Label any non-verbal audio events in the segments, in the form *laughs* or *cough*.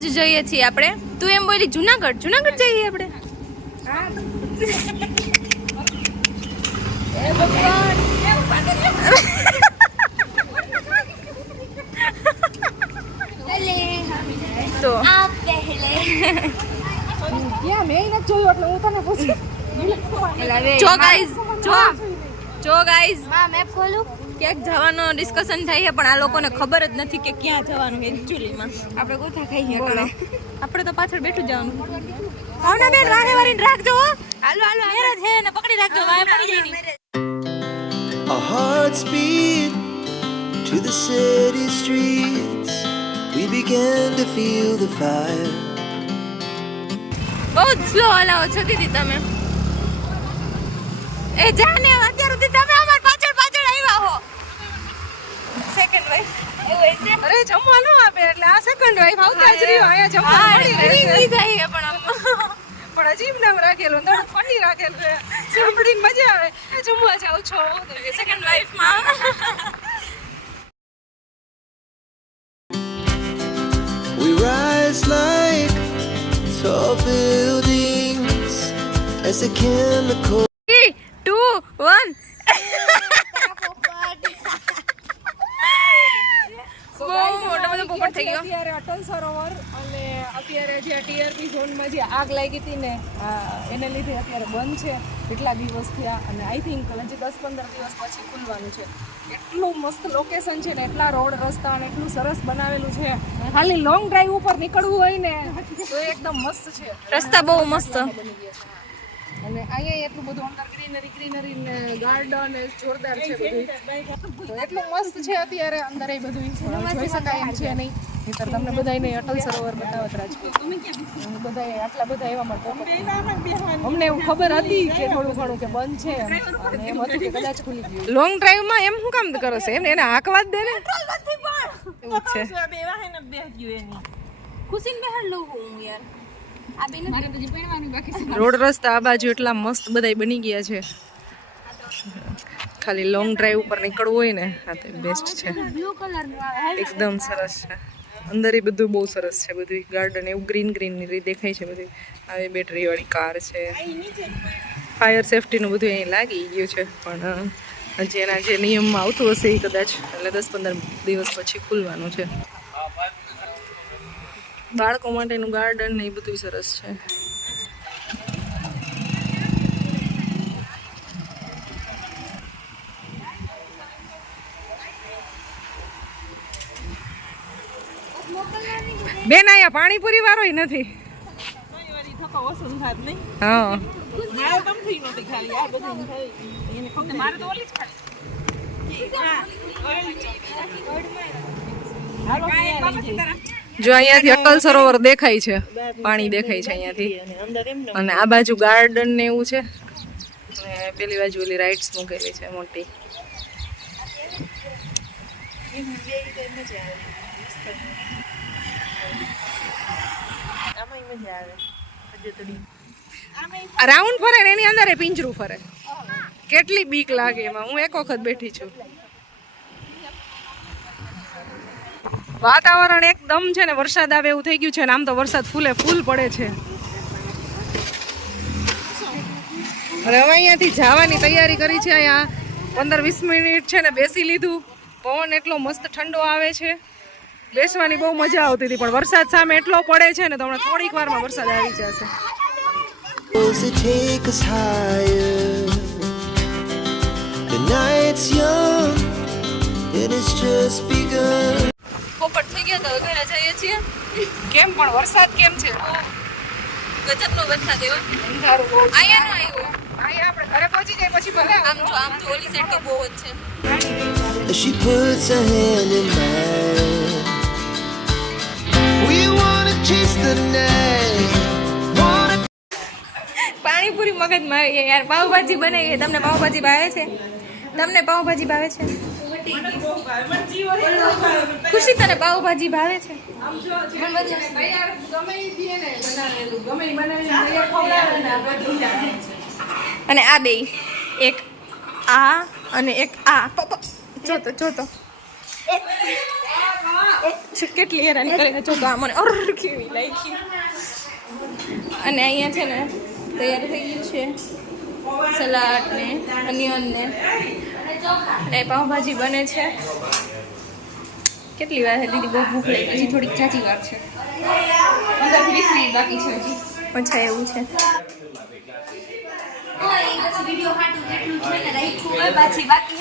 જ જઈએ છીએ આપણે. તું એમ બોલી જુનાગઢ જુનાગઢ જઈએ આપણે. તો. જો ગાઈઝ જો. જો ગાઈઝ મેપ ખોલું? ક્યાંક જવાનો ડિસ્કશન થાય છે પણ આ લોકોને ખબર જ નથી કે ક્યાં જવાનું એકચ્યુઅલીમાં આપણે ગોથા ખાઈ ગયા આપણે તો પાછળ બેઠું જવાનું. ભાવના બેન વારે વારીને રાખજો હાલો હાલો મેરે છે ને પકડી રાખજો વાય પડી જાય A heart speed to the city streets. We began to feel the fire. બહુ જ સ્લો હલાવો છો દીદી તમે. એ જાને અત્યાર સુધી તમે અમાર પાછળ પાછળ આવ્યા હો સેકન્ડ વાઇફ અરે જમવા ન આપે એટલે આ સેકન્ડ વાઈફ આવતા જ રહ્યો અહીંયા જમવા મળી. જાય પણ પણ અજીબ નામ રાખેલું થોડું ફની રાખેલું છે. સાંભળીને મજા આવે. જમવા જાઉં છો. સેકન્ડ વાઇફમાં We rise like tall buildings as chemical. Three two one બહુ મોટો બધો થઈ ગયો. અત્યારે અટલ સરોવર અને અત્યારે જે ટીઆરપી ઝોનમાં જે આગ લાગી હતી ને એને લીધે અત્યારે બંધ છે. કેટલા દિવસ થયા અને આઈ થિંક હજી દસ પંદર દિવસ પછી ખુલવાનું છે. એટલું મસ્ત લોકેશન છે ને એટલા રોડ રસ્તા અને એટલું સરસ બનાવેલું છે. ખાલી લોંગ ડ્રાઈવ ઉપર નીકળવું હોય ને તો એકદમ મસ્ત છે. રસ્તા બહુ મસ્ત. બની ગયા છે. અને અહીંયા એટલું બધું અંદર ગ્રીનરી ગ્રીનરી ને ગાર્ડન જોરદાર છે બધું. એટલું મસ્ત છે અત્યારે અંદર એ બધું જોઈ શકાય એમ છે નહીં. નહીંતર તમને બધાને અટલ સરોવર બતાવત રાજકોટ આટલા બધા એવા મળતો અમને એવું ખબર હતી કે થોડું ઘણું કે બંધ છે એમ. અને એમ હતું કે કદાચ ખુલી ગયું. લોંગ ડ્રાઈવમાં એમ શું કામ કરે છે? એમ એને હાંકવા જ દે ને. એવું છે. ખુશીને બેહાડ લઉં હું યાર. રોડ રસ્તા આ બાજુ એટલા મસ્ત બધાય બની ગયા છે. ખાલી લોંગ ડ્રાઈવ ઉપર નીકળવું હોય ને આ તો બેસ્ટ છે. એકદમ સરસ છે. અંદર એ બધું બહુ સરસ છે બધું ગાર્ડન એવું ગ્રીન ગ્રીનરી દેખાય છે બધી. આવી બેટરીવાળી કાર છે. ફાયર સેફટીનું બધું અહીં લાગી ગયું છે પણ જેના જે નિયમમાં આવતું હશે એ કદાચ એટલે દસ પંદર દિવસ પછી ખુલવાનું છે. બાળકો માટેનું ગાર્ડન ને એ બધું સરસ છે. બેન અહીંયા પાણીપુરી વાળો નથી. હા. જો અહીંયાથી અટલ સરોવર દેખાય છે, પાણી દેખાય છે અહીંયાથી. અને આ બાજુ ગાર્ડન ને એવું છે. અને પેલી બાજુ ઓલી રાઇડ્સ મૂકેલી છે મોટી. રાઉન્ડ ફરે એની અંદર પિંજરું ફરે. કેટલી બીક લાગે એમાં. હું એક વખત બેઠી છું. વાતાવરણ એકદમ છે ને વરસાદ આવે એવું થઈ ગયું છે ને આમ તો વરસાદ ફૂલે ફૂલ પડે છે. અને હવે અહીંયાથી જવાની તૈયારી કરી છે અહીંયા. પંદર વીસ મિનિટ છે ને બેસી લીધું. પવન એટલો મસ્ત ઠંડો આવે છે. બેસવાની બહુ મજા આવતી હતી પણ વરસાદ સામે એટલો પડે છે ને તો હમણાં થોડીક વારમાં વરસાદ આવી જશે. The night's young, and it's just begun. પોપટ થઈ ગયા તો ઘરે જઈએ છીએ. કેમ પણ વરસાદ કેમ છે? ગજબનો વરસાદ એવો. અંધારું બહુ. અહીંયા નો આવ્યો અહીંયા આપણે ઘરે પહોંચી જાય પછી ભલે આમ જો આમ તો ઓલી સાઈડ તો બહુ જ છે. She puts her hand in mine. We wanna chase the night. Panipuri મગજમાં આવી ગઈ યાર. પાવભાજી બનાવીએ. તમને પાવભાજી ભાવે છે? તમને પાવભાજી ભાવે છે? ખુશી તને પાવભાજી ભાવે છે. અને આ બે એક આ અને એક આ. જોતો જોતો કેટલી હેરાન કરે જો આ મને અર કેવી લાગી. અને અહીંયા છે ને તૈયાર થઈ ગયું છે. સલાડ ને અનિયન ને ને પાઉંભાજી બને છે. કેટલી વાર દીદી બહુ ભૂખ લાગી. હજી થોડીક ચાચી વાર છે. પંદર વીસ મિનિટ બાકી છે હજી. અચ્છા એવું છે. બાકી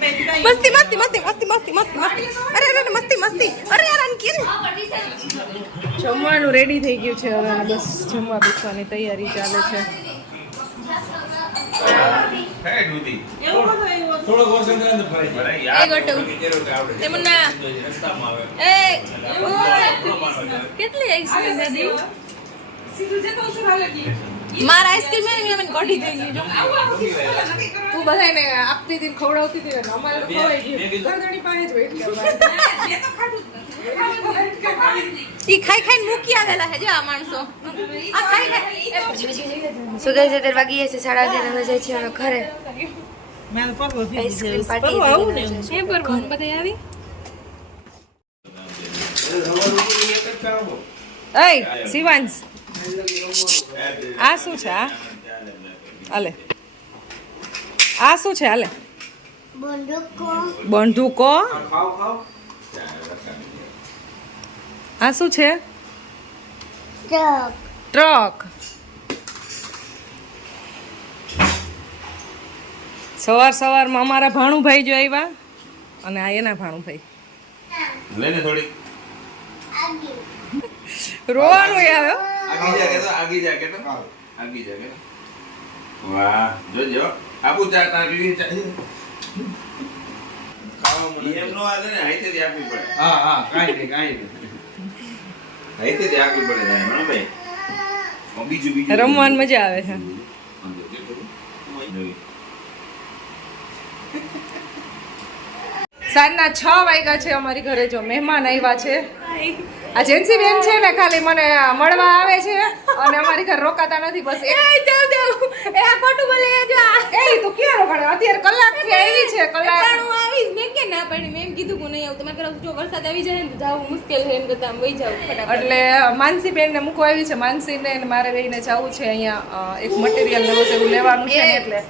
મસ્તી મસ્તી મસ્તી મસ્તી મસ્તી મસ્તી મસ્તી અરે અરે મસ્તી મસ્તી અરે અરે અંકિત જમવાનું રેડી થઈ ગયું છે હવે બસ જમવા બેસવાની તૈયારી ચાલે છે. કેટલી આઈસ્ક્રીમ દાદી મારા આઈસ્ક્રીમ હે ને મેં કઢી દઈ ગઈ જો તું બધાને આપતી હતી ખવડાવતી હતી ને અમારે તો ખવાઈ ગયું ઘરધણી પાસે જ. ઈ ખાઈ ખાઈને મૂકી આવેલા છે જો આ માણસો. આ ખાઈ ખાઈ. સુગર જે અત્યારે વાગી છે સાડા અગિયાર અમે જઈએ છીએ અમે ઘરે. આઈસ્ક્રીમ પાર્ટી એ પર બધા આવી? એય શિવાંશ. આ શું છે આ? હાલે આ શું છે હાલે બંધુકો આ શું છે? ટ્રક. સવાર સવારમાં અમારા ભાણુભાઈ જો આવ્યા અને આ એના ભાણુભાઈ. થોડી. રોવાનું આવે હો. આગી જા કે તો આગી જા કે તો આગી જા કે વાહ જોજો. આપું ચા તા પીવી ચા ઈ એમ ને હાઈતેથી આપવી પડે. હા હા કાંઈ નહીં કાંઈ નહીં. હાઈતેથી આપવી પડે તારે હા ભાઈ. બીજું બીજું રમવાની મજા આવે છે. સાંજના છ વાગ્યા છે અમારી ઘરે જો મહેમાન આવ્યા છે. આ જેન્સી બેન છે ને ખાલી મને મળવા આવે છે અને અમારી ઘરે રોકાતા નથી બસ એ જાવ જાવ એ આ ખોટું બોલે જો એ તું ક્યાં રોકાણે અત્યારે કલાકથી આવી છે કલાક હું આવીશ. મેં કે ના પાડી મેં એમ કીધું કે નહીં આવું. તમારે ઘરે જો વરસાદ આવી જાય ને તો જાવું મુશ્કેલ છે એમ કરતા વહી જાવ એટલે માનસી બેન ને મૂકવા આવી છે. માનસી ને મારે રહીને જવું છે અહીંયા એક મટીરિયલ ને છે એવું લેવાનું છે એટલે.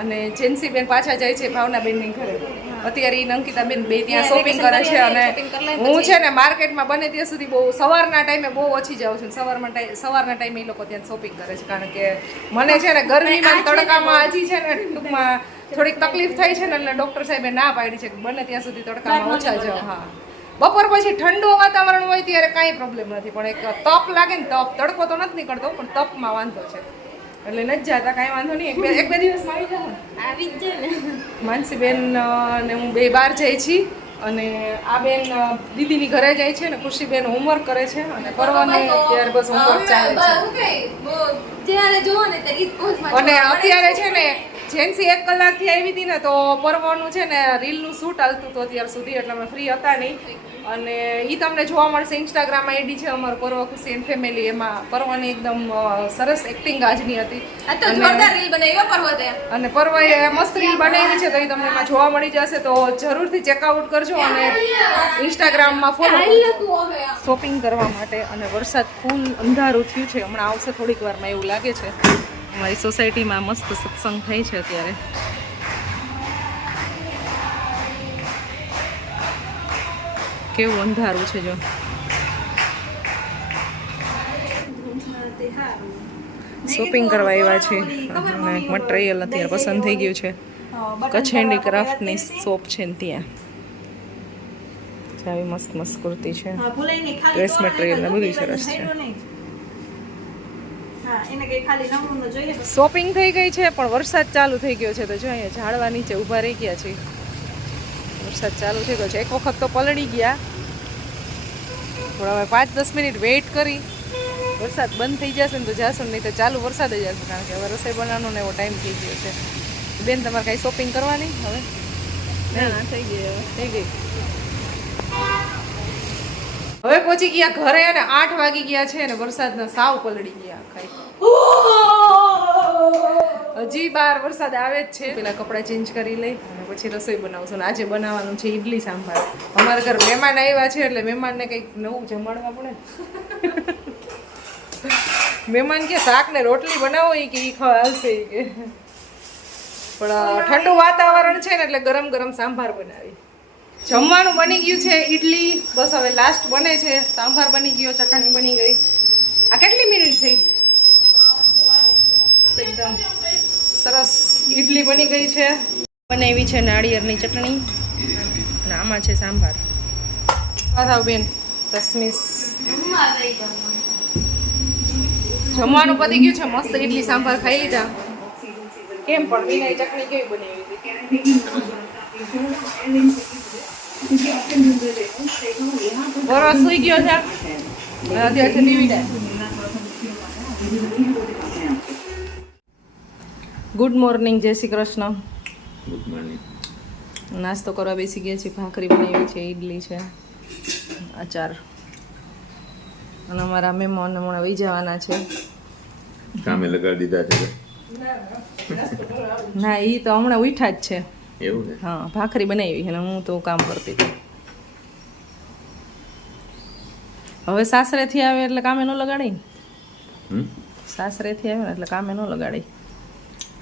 અને જેન્સી બેન પાછા જાય છે ભાવના બેનની ઘરે. અત્યારે એ અંકિતા બેન બે ત્યાં શોપિંગ કરે છે અને હું છે ને માર્કેટમાં બને ત્યાં સુધી બહુ સવારના ટાઈમે બહુ ઓછી જાઉં છું સવારમાં ટાઈમ સવારના ટાઈમે એ લોકો ત્યાં શોપિંગ કરે છે. કારણ કે મને છે ને ગરમીમાં તડકામાં હજી છે ને ટૂંકમાં થોડીક તકલીફ થઈ છે ને એટલે ડૉક્ટર સાહેબે ના પાડી છે કે બને ત્યાં સુધી તડકામાં ઓછા જાઓ. હા. બપોર પછી ઠંડુ વાતાવરણ હોય ત્યારે કાંઈ પ્રોબ્લેમ નથી. પણ એક તપ લાગે ને તપ. તડકો તો નથી નીકળતો પણ તપમાં વાંધો છે. એટલે નથી જતા કાંઈ વાંધો નહીં. એક બે દિવસમાં આવી જાઓ. આવી જ જાય ને. માનસીબેન અ, ને હું બે બાર જઈ છીએ અને આ બેન દીદીની ઘરે જાય છે ને ખુશીબેન હોમવર્ક કરે છે અને પરવાને ત્યારે બસ હોમવર્ક ચાલે છે. અને અત્યારે છે ને જેન્સી એક કલાકથી આવી હતી ને તો પર્વનું છે ને રીલનું શૂટ હાલતું હતું અત્યાર સુધી એટલે અમે ફ્રી હતા નહીં. અને એ તમને જોવા મળશે ઇન્સ્ટાગ્રામ આઈડી છે અમારું પર્વ ખુશી એન્ડ ફેમિલી એમાં પર્વની એકદમ સરસ એક્ટિંગ આજની હતી. અને પર્વ પર્વએ મસ્ત રીલ બનાવી છે તો એ તમને એમાં જોવા મળી જશે તો જરૂરથી ચેકઆઉટ કરજો અને ઇન્સ્ટાગ્રામમાં ફોલો શોપિંગ કરવા માટે અને વરસાદ ફૂલ અંધારું થયું છે. હમણાં આવશે થોડીક વારમાં એવું લાગે છે. અમારી સોસાયટીમાં મસ્ત સત્સંગ થાય છે અત્યારે. કેવું અંધારું છે જો. શોપિંગ કરવા આવ્યા છે અને મટીરિયલ અત્યારે પસંદ થઈ ગયું છે. કચ્છ હેન્ડીક્રાફ્ટની શોપ છે ને ત્યાં. આવી મસ્ત મસ્ત કુર્તી છે. ડ્રેસ મટીરિયલ ને બધું સરસ છે. શોપિંગ થઈ ગઈ છે પણ વરસાદ ચાલુ થઈ ગયો છે તો જો અહીંયા ઝાડવા નીચે ઊભા રહી ગયા છે વરસાદ ચાલુ થઈ ગયો છે એક વખત તો પલળી ગયા. થોડા હવે પાંચ દસ મિનિટ વેઇટ કરી. વરસાદ બંધ થઈ જશે ને તો જાશું નહીં તો ચાલુ વરસાદ જ જશે કારણ કે હવે રસોઈ બનાવવાનો ને એવો ટાઈમ થઈ ગયો છે. બેન તમારે કાંઈ શોપિંગ કરવાની હવે? ના થઈ ગઈ થઈ ગઈ. હવે પહોંચી ગયા ઘરે અને આઠ વાગી ગયા છે અને વરસાદના સાવ પલળી ગયા ખાઈ. હજી બાર વરસાદ આવે જ છે. પેલા કપડાં ચેન્જ કરી લઈ અને પછી રસોઈ બનાવશું આજે બનાવવાનું છે ઈડલી સાંભાર. અમારા ઘર મહેમાન આવ્યા છે એટલે મહેમાનને કંઈક નવું જમાડવા પડે. મહેમાન કે શાક ને રોટલી બનાવો એ કે ઈ હાલશે કે. પણ ઠંડુ વાતાવરણ છે ને એટલે ગરમ ગરમ સાંભાર બનાવી. જમવાનું બની ગયું છે ઈડલી. બસ હવે લાસ્ટ બને છે. સાંભાર બની ગયો, ચટણી બની ગઈ. આ કેટલી મિનિટ થઈ એકદમ સરસ ઈડલી બની ગઈ છે. બનાવી છે નાળિયેરની ચટણી. અને આમાં છે સાંભાર. વાધાવ બેન ચસમીસ જમવાનું પતી ગયું છે. મસ્ત ઇડલી સાંભાર ખાઈ લીધા. કેમ પણ વિનાય ચટણી કેવી બનાવી હતી? બરો સુઈ ગયો છે. અત્યારે ગુડ મોર્નિંગ જય શ્રી કૃષ્ણ. ગુડ મોર્નિંગ નાસ્તો કરવા બેસી ગયા છીએ ભાખરી બનાવી છે ઈડલી છે અચાર. અને અમારા મહેમાન હમણાં વહી જવાના છે. કામે લગાડી દીધા છે ના એ તો હમણાં ઉઠા જ છે. એવું હા ભાખરી બનાવી અને હું તો કામ કરતી હતી. હવે સાસરેથી આવે એટલે કામે ન લગાડી સાસરેથી આવે ને એટલે કામે ન છે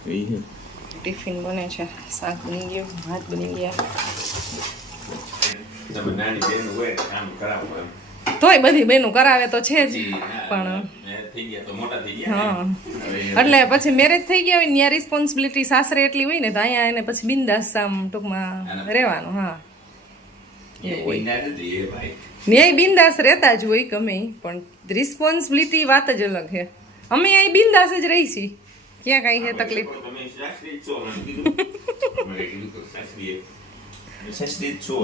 ટિફિન બને છે શાક બની ગયું ભાત બની ગયા તોય બધી બેનું કરાવે તો છે જ પણ થઈ ગયા તો મોટા થઈ ગયા હા હવે એટલે પછી મેરેજ થઈ ગયા હોય ને ત્યાં રિસ્પોન્સિબિલિટી સાસરે એટલી હોય ને તો અહીંયા એને પછી બિંદાસ આમ ટૂંકમાં રહેવાનું હા ન્યાય બિંદાસ રહેતા જ હોય ગમે પણ રિસ્પોન્સિબિલિટી વાત જ અલગ છે અમે અહીં બિંદાસ જ રહી છીએ ક્યાં કાંઈ છે તકલીફ? છો છો.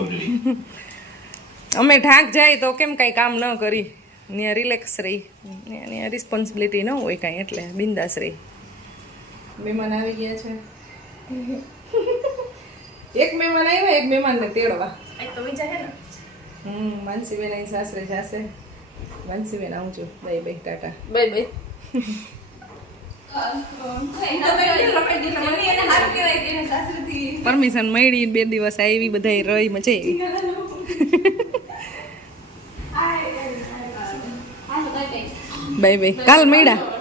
અમે ઢાંક જાય તો કેમ કાંઈ કામ ન કરી? ત્યાં રિલેક્સ રહી. ત્યાં રિસ્પોન્સિબિલિટી ન હોય કાંઈ એટલે બિંદાસ રહી. મહેમાન આવી ગયા છે. એક મહેમાન આવ્યા એક મહેમાનને તેડવા. હમ માનસીબેન અહીં સાસરે જાશે. માનસીબેન આવજો. Bye bye tata. Bye bye. Permission મળી બે દિવસ આવી બધા રહી મજા આવી. *laughs* Bye bye. કાલ મળ્યા.